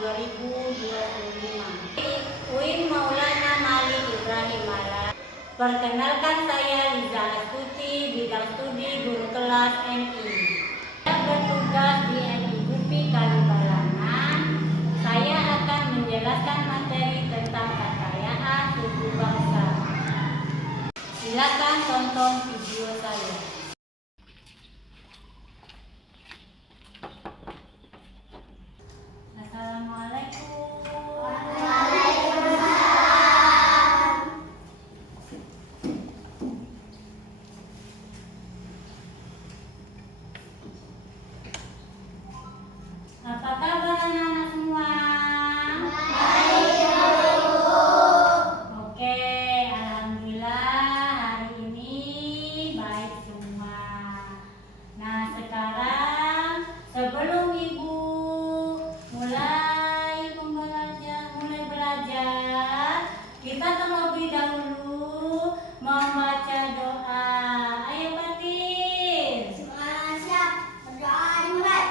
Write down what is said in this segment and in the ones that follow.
2025. Uin Maulana Malik Ibrahim Mala. Perkenalkan, saya Liza Astuti, bidang studi guru kelas MI. Saya bertugas di MI Gupi Kalibalangan. Saya akan menjelaskan materi tentang kekayaan suku bangsa. Silakan tonton video saya. Assalamualaikum. Apa kabar anak-anak semua? Oke, alhamdulillah hari ini baik semua. Nah, sekarang sebelum Ibu mulai belajar, kita terlebih dahulu membaca doa. Ayo Fatin. Siap, berdoa dimulai.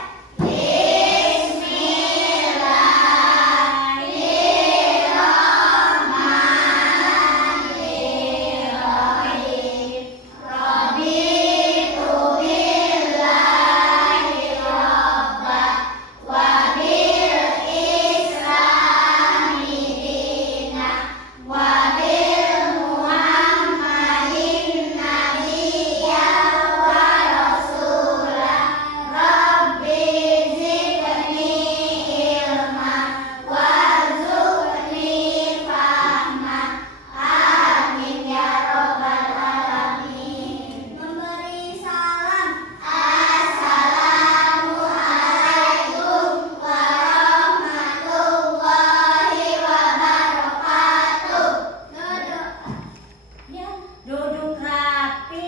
Duduk rapi.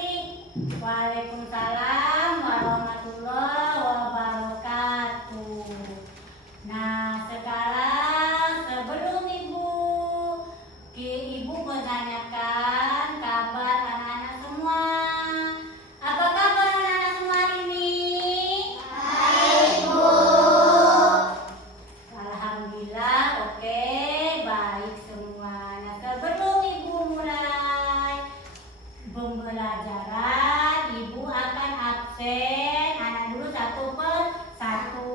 Waalaikumsalam warahmatullahi wabarakatuh. Nah, sekarang sebelum Ibu menanyakan kabar anak-anak semua. Apa kabar anak-anak semua hari ini? Baik, Bu. Alhamdulillah, oke, baik semua. Nah, sebelum Ibu mulai pembelajaran, Ibu akan absen anak dulu satu per satu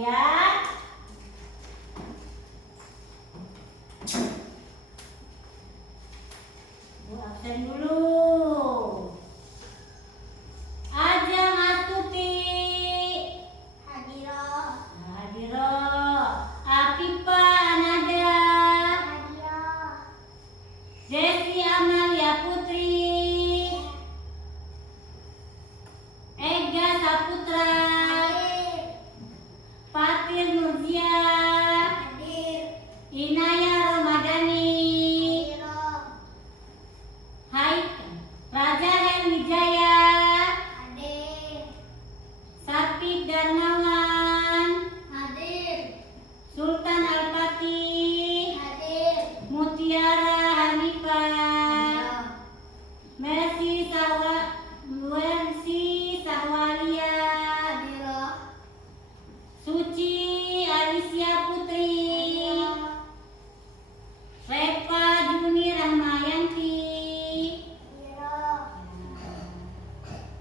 ya. Ibu absen dulu. Ajeng Astuti. Hadiroh. Hadiroh. Afifa Anada. Hadiroh. Zesi Amalia Putri. Ega Saputra. Hadir. Fatir Nurjia. Hadir. Inaya Ramadhani. Hadiroh. Hai Raja Herwijaya. Hadir. Sapit Darmawan. Hadir. Sultan Al-Fatih. Hadir. Mutiara Hanifah. Hadiroh. Mercy Sahwalia. Hadiroh. Suci Alicia Putri. Hadiroh. Reva Juni Rahmayanti. Hadiroh.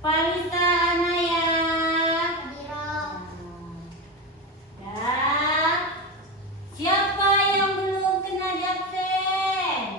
Parisa Anaya. Hadiroh. Ya. Siapa yang belum kena di absen?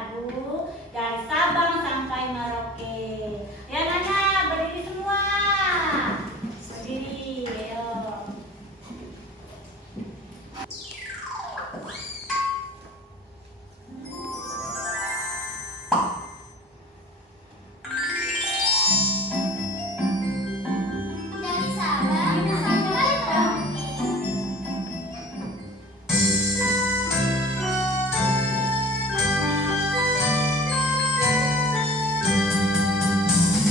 lagu dari Sabang sampai Merauke. Ya Nana, berdiri semua. Berdiri, ayo. Dari Sabang sampai Merauke.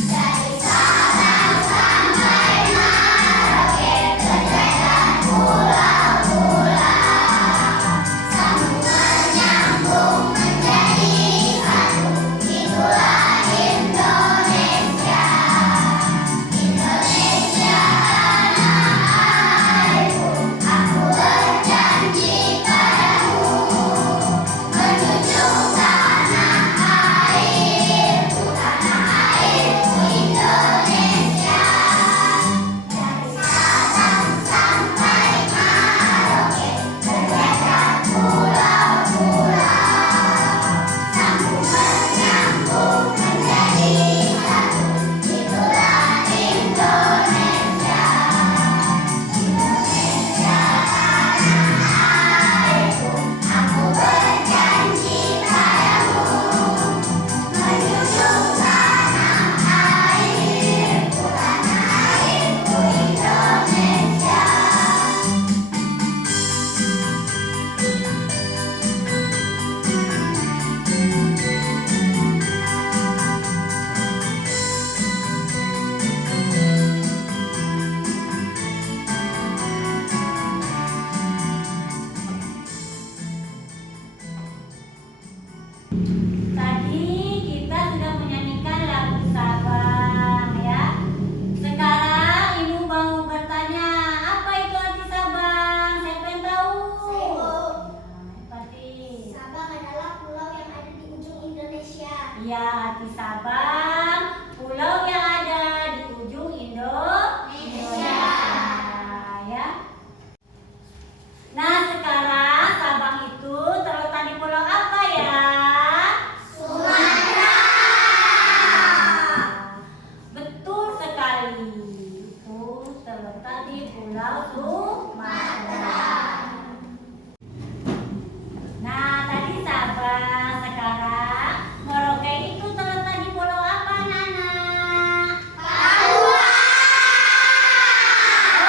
Dari Sabang sampai Merauke, berjalan pulau-pulau, sambungan nyambung menjadi satu. Itulah Indonesia. Indonesia tanah airku, aku berjanji padamu, menjunjung tanah airku Indonesia. Dari Sabang sampai Merauke, berjalan pulau-pulau, sambungan nyambung menjadi satu. Itulah Indonesia. Indonesia tanah airku, aku berjanji padamu, menjunjung tanah airku Indonesia. Tadi kita sudah menyanyikan lagu Sabang ya. Sekarang Ibu mau bertanya, apa itu arti Sabang? Siapa yang tahu? Pati. Sabang adalah pulau yang ada di ujung Indonesia. Ya, arti Sabang, pulau yang ada di ujung Indonesia. Ya. Nah, sekarang Sabang itu terletak di pulau apa ya? Sumatera. Betul sekali. Itu terletak di Pulau Sumatera. Nah, tadi Sabang, sekarang Merauke itu terletak di pulau apa, Nana? Papua.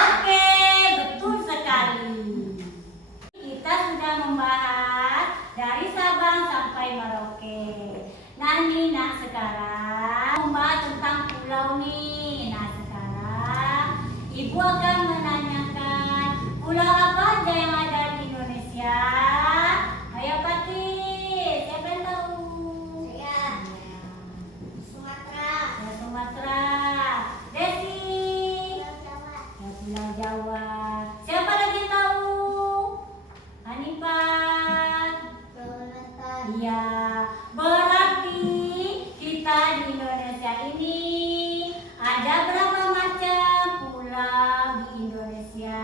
Oke, betul sekali. Kita sudah membahas dari Sabang sampai Merauke. Nah, sekarang membahas tentang pulau nih. Nah, sekarang Ibu akan menanyakan pulau apa aja yang ada di Indonesia. Ayo Pati, siapa yang tahu? Saya. Sumatera. Ya, Sumatera. Desi. Jawa. Ya, Pulau Jawa. Siapa lagi yang tahu? Hanifah. Kalimantan. Iya, berarti kita di Indonesia ini ada berapa macam pulau di Indonesia?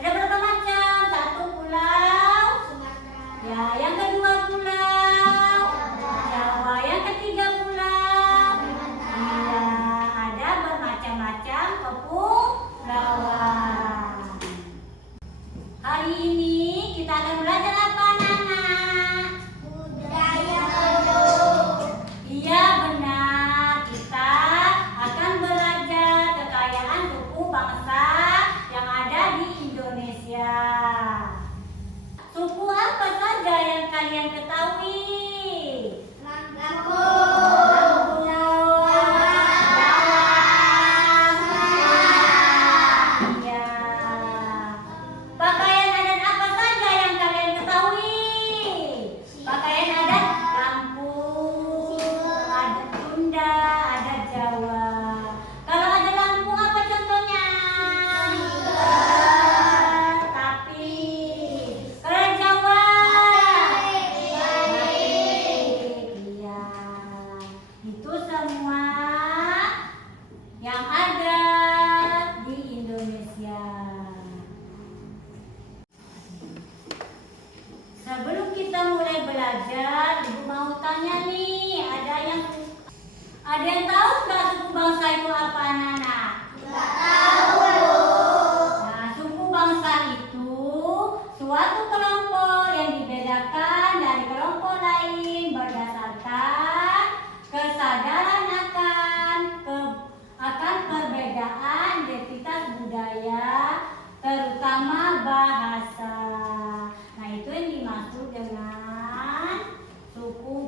Ada berapa macam? Satu pulau. Sumatera. Ya, yang kedua pulau Jawa, yang ketiga pulau. Iya, ada bermacam-macam kepulauan. Hari ini kita akan belajar apa, Nana? Budaya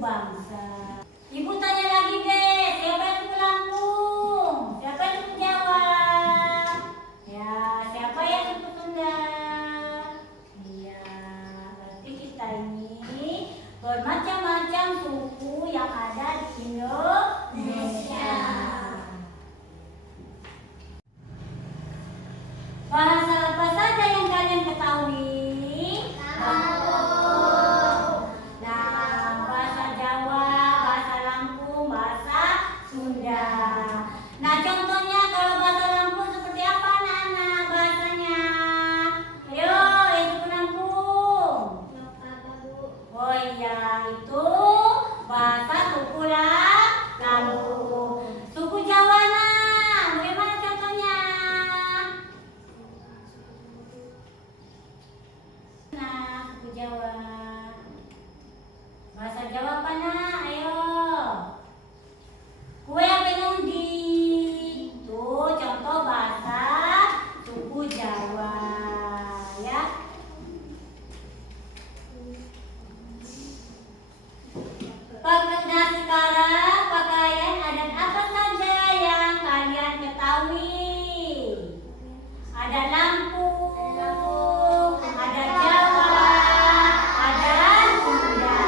bangsa. Ibu tanya lagi deh, siapa yang suku Lampung? Siapa yang suku Jawa? Ya, siapa yang suku Sunda? Iya, berarti kita ini bermacam-macam suku yang ada di Indonesia. Bahasa apa saja yang kalian ketahui? Nah, bahasa Jawa, bahasa Lampung, bahasa Sunda. Nah, contohnya kalau bahasa Lampung seperti apa anak-anak bahasanya? Ayo, yang suku Lampung. Oh iya, itu bahasa suku Lampung. Suku Jawa nah, bagaimana contohnya? Nah, suku Jawa. Bahasa Jawa apa nak? Ayo. Kue apa yang undi? Tuh contoh bahasa suku Jawa ya. Nah, sekarang pakaian adat apa saja yang kalian ketahui? Adat Lampung, adat Jawa, adat Sunda.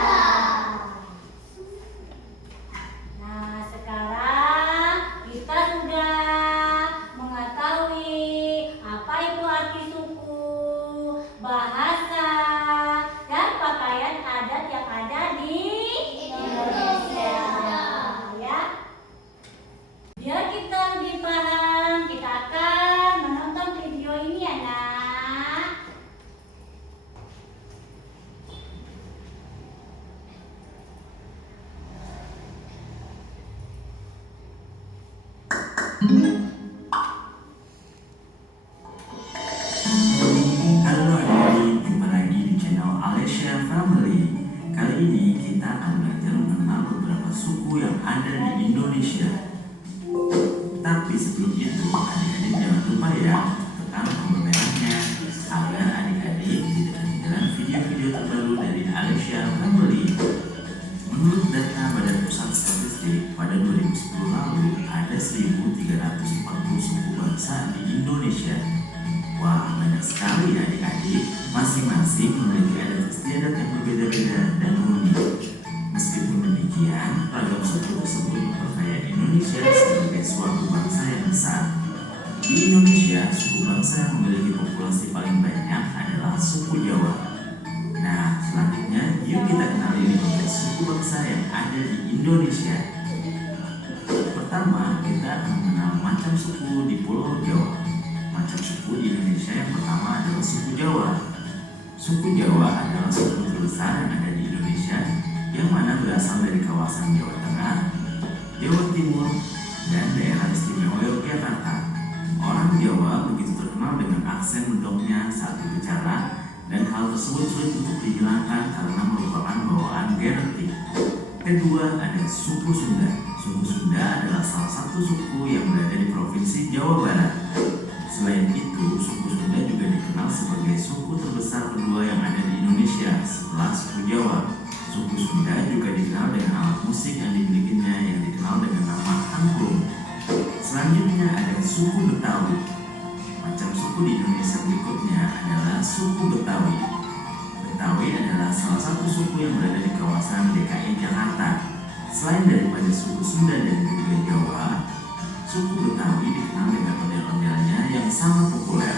Nah, sekarang kita sudah mengetahui apa itu arti suku, bahasa, dan pakaian adat yang ada di Indonesia. Ya. Biar kita lebih paham, kita akan menonton video ini ya nak. Halo adik-adik, jumpa lagi di channel Alessia Family. Kali ini kita akan belajar mengenal beberapa suku yang ada di Indonesia. Tapi sebelum itu, adik-adik jangan lupa ya, tekan tombol merahnya agar adik-adik tidak ketinggalan video-video terbaru dari Alessia Family. Menurut data Badan Pusat Statistik, pada 2010 lalu ada 1.340 suku bangsa di Indonesia. Wah, banyak sekali adik-adik, masing-masing memiliki adat istiadat yang berbeda-beda dan unik. Meskipun demikian, ragam suku tersebut memperkaya Indonesia sebagai suatu bangsa yang besar. Di Indonesia, suku bangsa yang memiliki populasi paling banyak adalah suku Jawa. Nah, selanjutnya yuk kita kenali 15 suku bangsa yang ada di Indonesia. Pertama, kita akan mengenal macam suku di Pulau Jawa. Macam suku di Indonesia yang pertama adalah suku Jawa. Suku Jawa adalah suku terbesar yang ada di Indonesia, yang mana berasal dari kawasan Jawa Tengah, Jawa Timur, dan daerah istimewa Yogyakarta. Orang Jawa begitu terkenal dengan aksen mendongnya saat berbicara, dan hal tersebut sulit untuk dihilangkan karena merupakan bawaan genetik. Kedua, ada suku Sunda. Suku Sunda adalah salah satu suku yang berada di Provinsi Jawa Barat. Selain itu, suku Sunda juga dikenal sebagai suku terbesar kedua yang ada di Indonesia setelah suku Jawa. Suku Sunda juga dikenal dengan alat musik yang dimilikinya yang dikenal dengan nama angklung. Selanjutnya ada suku Betawi. Macam suku di Indonesia berikutnya adalah suku Betawi. Betawi adalah salah satu suku yang berada di kawasan DKI Jakarta. Selain daripada suku Sunda dan juga Jawa, suku Betawi dikenal dengan ondel-ondelnya yang sangat populer.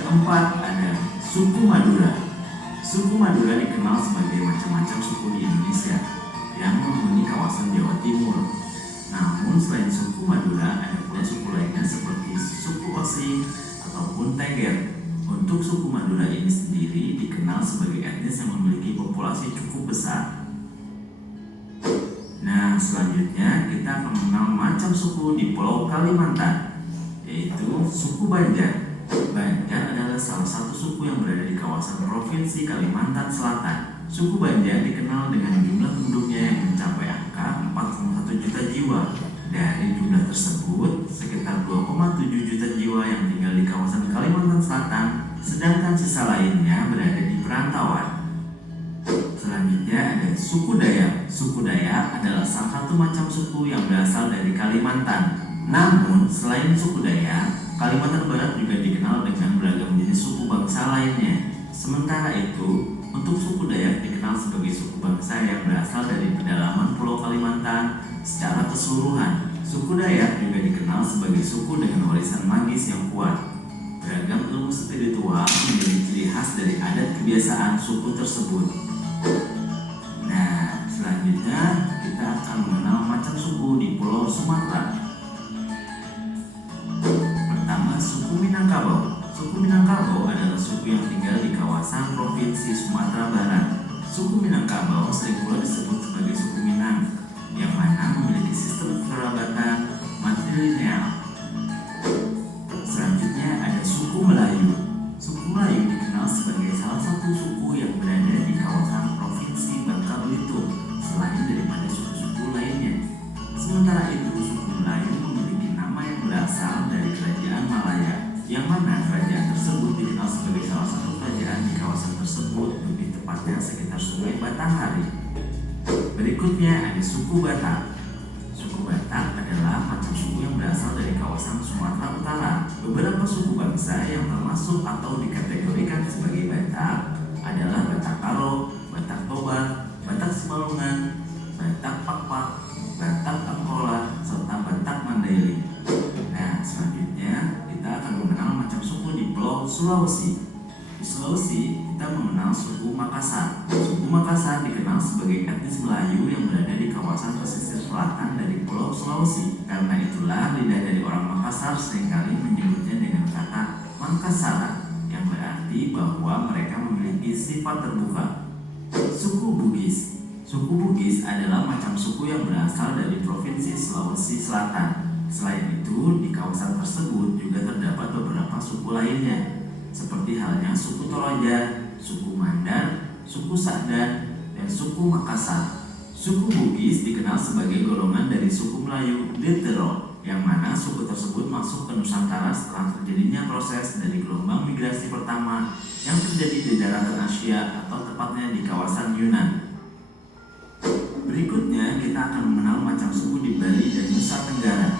Keempat, ada suku Madura. Suku Madura dikenal sebagai macam-macam suku di Indonesia yang menghuni kawasan Jawa Timur. Namun selain suku Madura, ada pula suku lainnya seperti suku Osing ataupun Teger. Untuk suku Madura ini sendiri dikenal sebagai etnis yang memiliki populasi cukup besar. Nah, selanjutnya kita akan mengenal macam suku di Pulau Kalimantan, yaitu suku Banjar. Banjar adalah salah satu suku yang berada di kawasan Provinsi Kalimantan Selatan. Suku Banjar dikenal dengan jumlah penduduknya yang mencapai angka 4,1 juta jiwa. Dari jumlah tersebut, sekitar 2,7 juta jiwa yang tinggal di kawasan Kalimantan Selatan, sedangkan sisa lainnya berada di suku Dayak. Suku Dayak adalah salah satu macam suku yang berasal dari Kalimantan. Namun, selain suku Dayak, Kalimantan Barat juga dikenal dengan beragam jenis suku bangsa lainnya. Sementara itu, untuk suku Dayak dikenal sebagai suku bangsa yang berasal dari pedalaman Pulau Kalimantan secara keseluruhan. Suku Dayak juga dikenal sebagai suku dengan warisan magis yang kuat. Beragam ilmu spiritual menjadi ciri khas dari adat kebiasaan suku tersebut. Nah, selanjutnya kita akan mengenal macam suku di Pulau Sumatera. Pertama, suku Minangkabau. Suku Minangkabau adalah suku yang tinggal di kawasan Provinsi Sumatera Barat. Suku Minangkabau sering pula disebut sebagai suku Minang, yang mana memiliki sistem kerabatan matrilineal. Selanjutnya ada suku Melayu. Suku Melayu dikenal sebagai salah satu suku yang berada di kawasan Provinsi Bangka Belitung, selain daripada suku-suku lainnya. Sementara itu, suku Melayu memiliki nama yang berasal dari Kerajaan Malaya, yang mana kerajaan tersebut dikenal sebagai salah satu kerajaan di kawasan tersebut, lebih tepatnya sekitar Sungai Batanghari. Berikutnya ada suku Batak. Suku Batak adalah macam suku yang berasal dari kawasan Sumatera Utara. Beberapa suku bangsa yang termasuk atau dikategorikan sebagai Batak adalah Batak Karo, Batak Toba, Batak Simalungun, Batak Pakpak, Batak Angkola, serta Batak Mandailing. Nah, selanjutnya kita akan mengenal macam suku di Pulau Sulawesi. Di Sulawesi, kita mengenal suku Makassar. Suku Makassar dikenal sebagai etnis Melayu yang berada di kawasan pesisir selatan dari Pulau Sulawesi. Karena itulah lidah dari orang Makassar seringkali menyebutnya dengan kata Mangkasaran, yang berarti bahwa mereka memiliki sifat terbuka. Suku Bugis. Suku Bugis adalah macam suku yang berasal dari Provinsi Sulawesi Selatan. Selain itu, di kawasan tersebut juga terdapat beberapa suku lainnya, seperti halnya suku Toraja, suku Mandar, suku Sakdan, dan suku Makassar. Suku Bugis dikenal sebagai golongan dari suku Melayu Detero, yang mana suku tersebut masuk ke Nusantara setelah terjadinya proses dari gelombang migrasi pertama yang terjadi di daratan Asia, atau tepatnya di kawasan Yunan. Berikutnya kita akan mengenal macam suku di Bali dan Nusa Tenggara.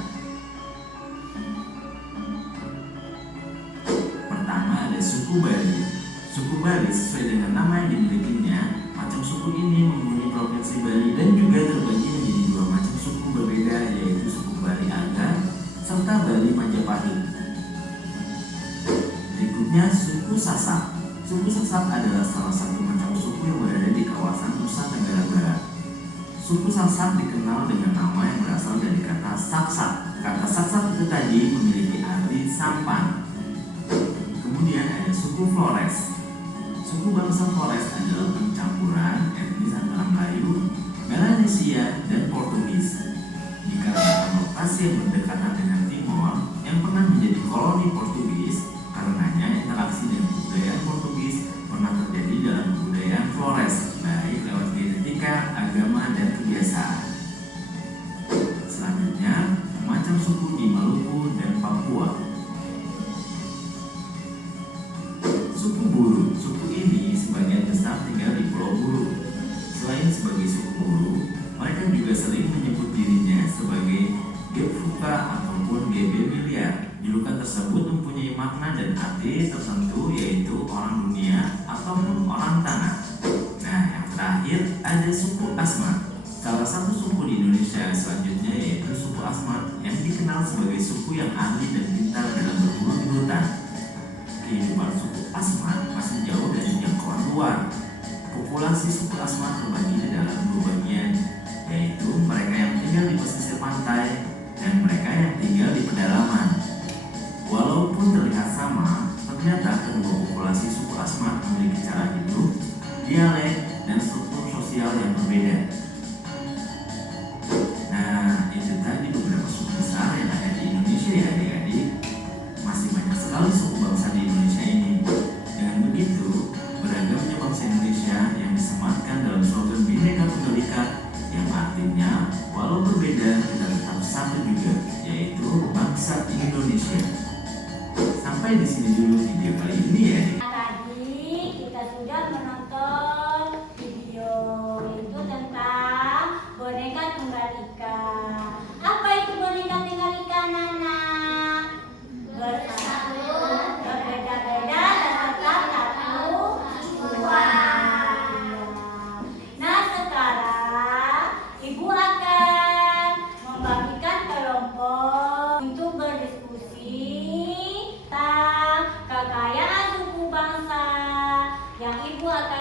Pertama ada suku Bali. Suku Bali sesuai dengan nama yang dimilikinya, macam suku ini menghuni Provinsi Bali dan juga terbagi menjadi dua macam suku berbeda, yaitu suku Bali Aga serta Bali Majapahit. Berikutnya suku Sasak. Suku Sasak adalah salah satu macam suku yang berada di kawasan Nusa Tenggara Barat. Suku Sasak dikenal dengan nama yang berasal dari kata saksak. Kata saksak itu tadi memiliki arti sampan. Kemudian ada suku Flores. Suku bangsa Flores adalah pencampuran etnis antara Melayu, Melanesia, dan Portugis. Dikarenakan lokasi yang berdekatan dengan Timor yang pernah menjadi koloni Portugis, karenanya interaksi dengan kebudayaan Portugis pernah terjadi dalam kebudayaan Flores, baik lewat genetika, agama, dan kebiasaan. Selanjutnya, macam suku di Maluku dan Papua. Suku Buru. Suku ini sebagian besar tinggal di Pulau Buru. Selain sebagai suku Buru, mereka juga sering menyebut dirinya sebagai Gefuka ataupun GB Miliar. Julukan tersebut mempunyai makna dan arti tertentu, yaitu orang dunia ataupun orang tanah. Nah, yang terakhir ada suku Asmat. Salah satu suku di Indonesia selanjutnya yaitu suku Asmat, yang dikenal sebagai suku yang ahli dan pintar dalam berburu di hutan. Kehidupan suku Asmat masih jauh dari jangkauan luar. Populasi suku Asmat terbagi di dalam dua bagian, yaitu mereka yang tinggal di pesisir pantai dan mereka yang tinggal di pedalaman. Walaupun terlihat sama, ternyata kedua populasi suku Asmat memiliki cara hidup, dialek, dan struktur sosial yang berbeda. Nah, itu tadi beberapa suku besar yang ada di Indonesia ya adik-adik. Masih banyak sekali suku bangsa di Indonesia ini. Dengan begitu, beragamnya bangsa Indonesia yang disematkan dalam slogan Bhinneka Tunggal Ika, yang artinya walau berbeda kita tetap satu juga, yaitu bangsa Indonesia. Sampai di sini dulu video kali ini ya. Tadi kita sudah menonton video itu tentang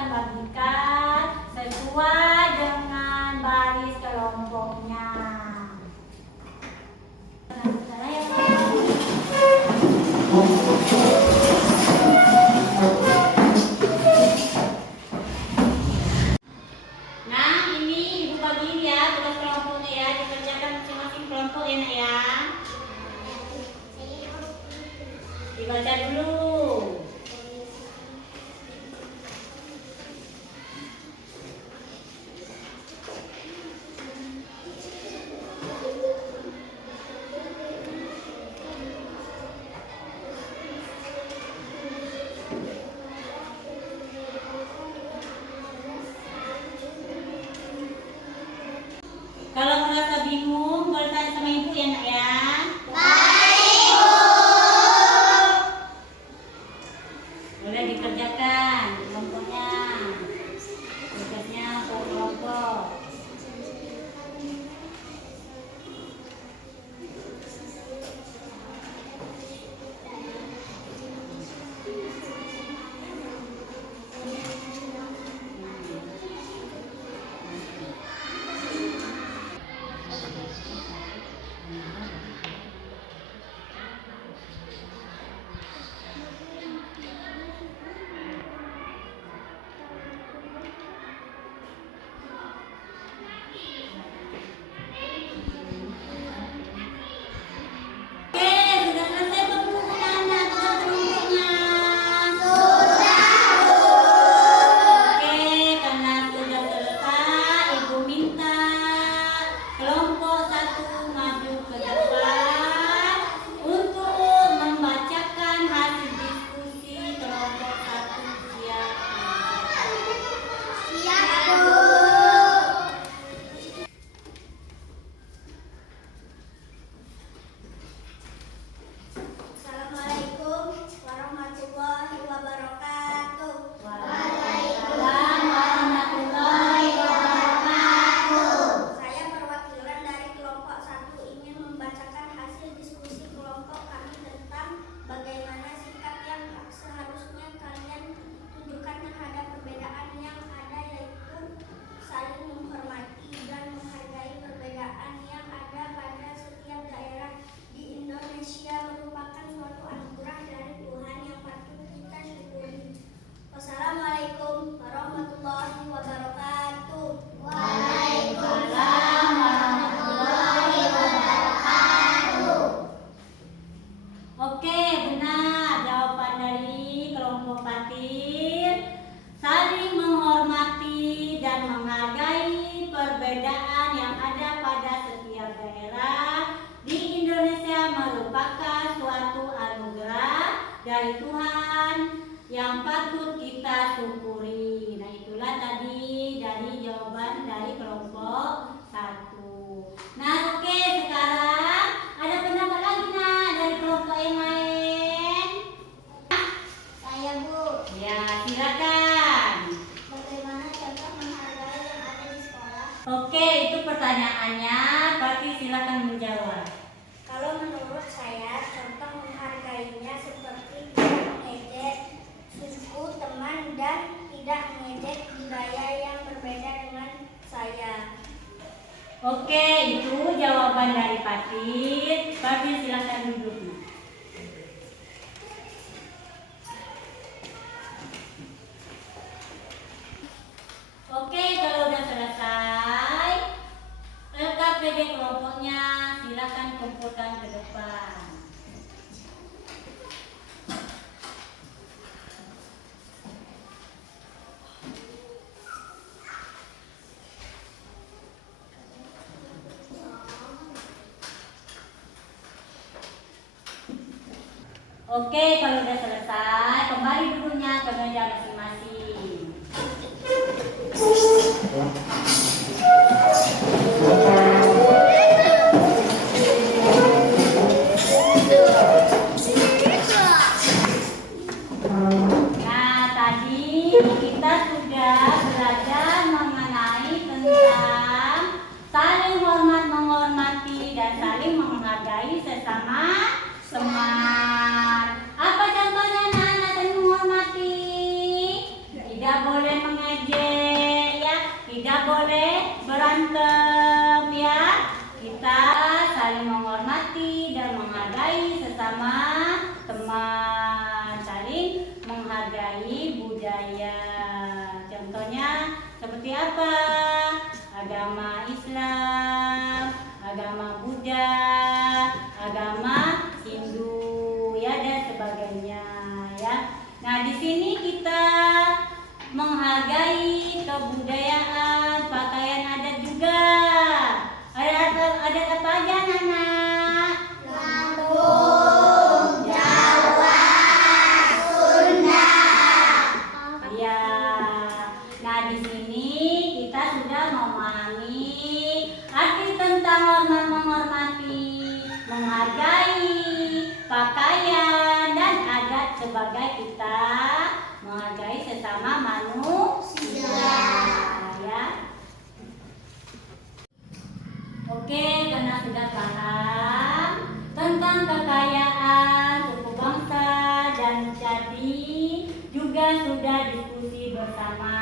bagikan sesuai dengan baris kelompoknya. Nah, ini ibu bagiin ya tugas kelompoknya ya, dikerjakan masing-masing kelompok ya nak ya. Dibaca dulu. Kalau merasa bingung, boleh tanya sama ibu ya nak ya. Boleh dikerjakan kelompoknya, tugasnya untuk kelompok. Assalamualaikum warahmatullahi wabarakatuh. Waalaikumsalam warahmatullahi wabarakatuh. Saya perwakilan dari kelompok 1 ingin membacakan hasil diskusi kelompok kami tentang bagaimana sikap yang seharusnya kalian tunjukkan terhadap perbedaan yang ada, yaitu saling menghormati dan menghargai perbedaan yang ada pada setiap daerah di Indonesia merupakan suatu anugerah dari Tuhan yang patut kita syukuri. Wassalamualaikum warahmatullahi wabarakatuh. Waalaikumsalam warahmatullahi wabarakatuh. Oke, benar jawaban dari kelompok Fatir. Saling menghormati dan menghargai perbedaan yang ada pada setiap daerah di Indonesia merupakan suatu anugerah dari Tuhan yang patut kita syukuri. Nah, itulah tadi dari jawaban dari kelompok 1. Nah, oke, sekarang ada pendapat lagi nah dari kelompok yang lain. Saya Bu, Ya, silakan. bagaimana contoh menghargai yang ada di sekolah? Oke, itu pertanyaannya. Berarti silakan menjawab. Kalau menurut saya, contoh menghargainya seperti tidak mengejek suku, teman, dan tidak mengejek budaya yang berbeda dengan saya. Oke, itu jawaban dari Fatir. Fatir silakan duduk. Oke, kalau udah selesai, LKPD kelompoknya silakan kumpulkan ke depan. Oke, kalau udah selesai, kembali duduknya ke meja masing-masing. Nah, tadi kita sudah belajar mengenai tentang saling menghormati dan saling menghargai sesama teman. Apa contohnya anak-anak saling menghormati? Tidak boleh mengejek ya, tidak boleh berantem ya. Kita saling menghormati dan menghargai sesama teman, saling menghargai budaya. Contohnya seperti apa? Agama Islam, agama Buddha, agama Hindu ya, dan sebagainya ya. Nah, di sini kita menghargai kebudayaan, pakaian adat juga. Adat apa aja, Nana? Lampung, Jawa, Sunda. Ya. Nah, di sini kita sudah memahami arti tentang hormat, menghormati, menghargai pakaian dan adat sebagai kita menghargai sesama manusia. Ya. Oke, karena sudah paham tentang kekayaan suku bangsa dan jadi juga sudah diskusi bersama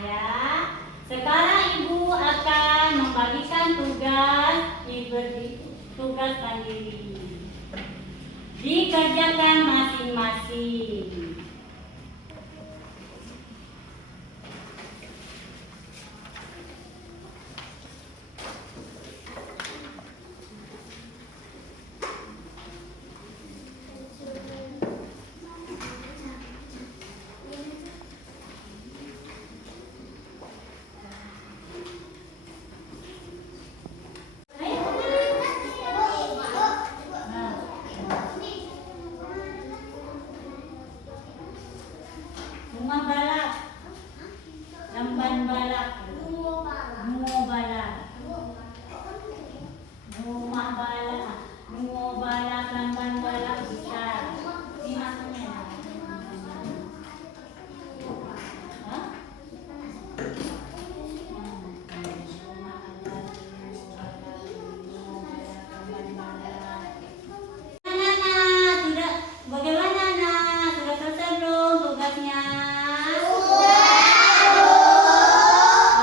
ya. Sekarang Ibu akan membagikan tugas mandiri. Dikerjakan masing-masing. Bunga balak, lamban balak, bungo balak, bunga balak, bungo balak, lamban balak bisa. Ini namanya. Hah? Sudah bagaimana, Nak? Sudah selesai belum tugasnya?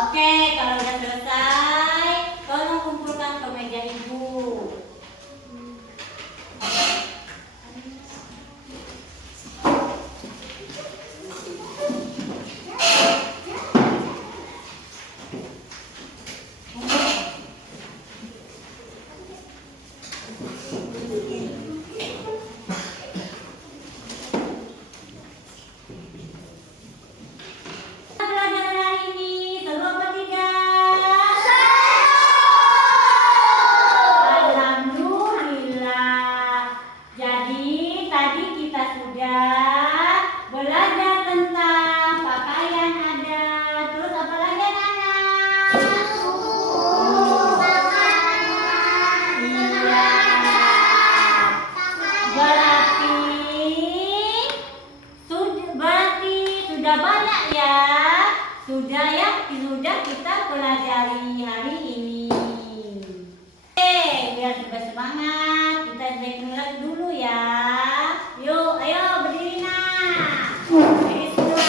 Oke, kalau udah selesai, tolong kumpulkan ke meja Ibu. Pelajaran hari ini seru apa tidak? Alhamdulillah. Jadi tadi kita sudah belajar tentang pakaian adat. Terus apa lagi, anak-anak? Iya. Berarti sudah banyak ya. Sudah kita pelajari hari ini. Oke, biar lebih semangat, kita cek dulu ya. Yuk, ayo berdiri, Nak. Berdiri semua.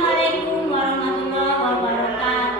Wassalamualaikum warahmatullahi wabarakatuh.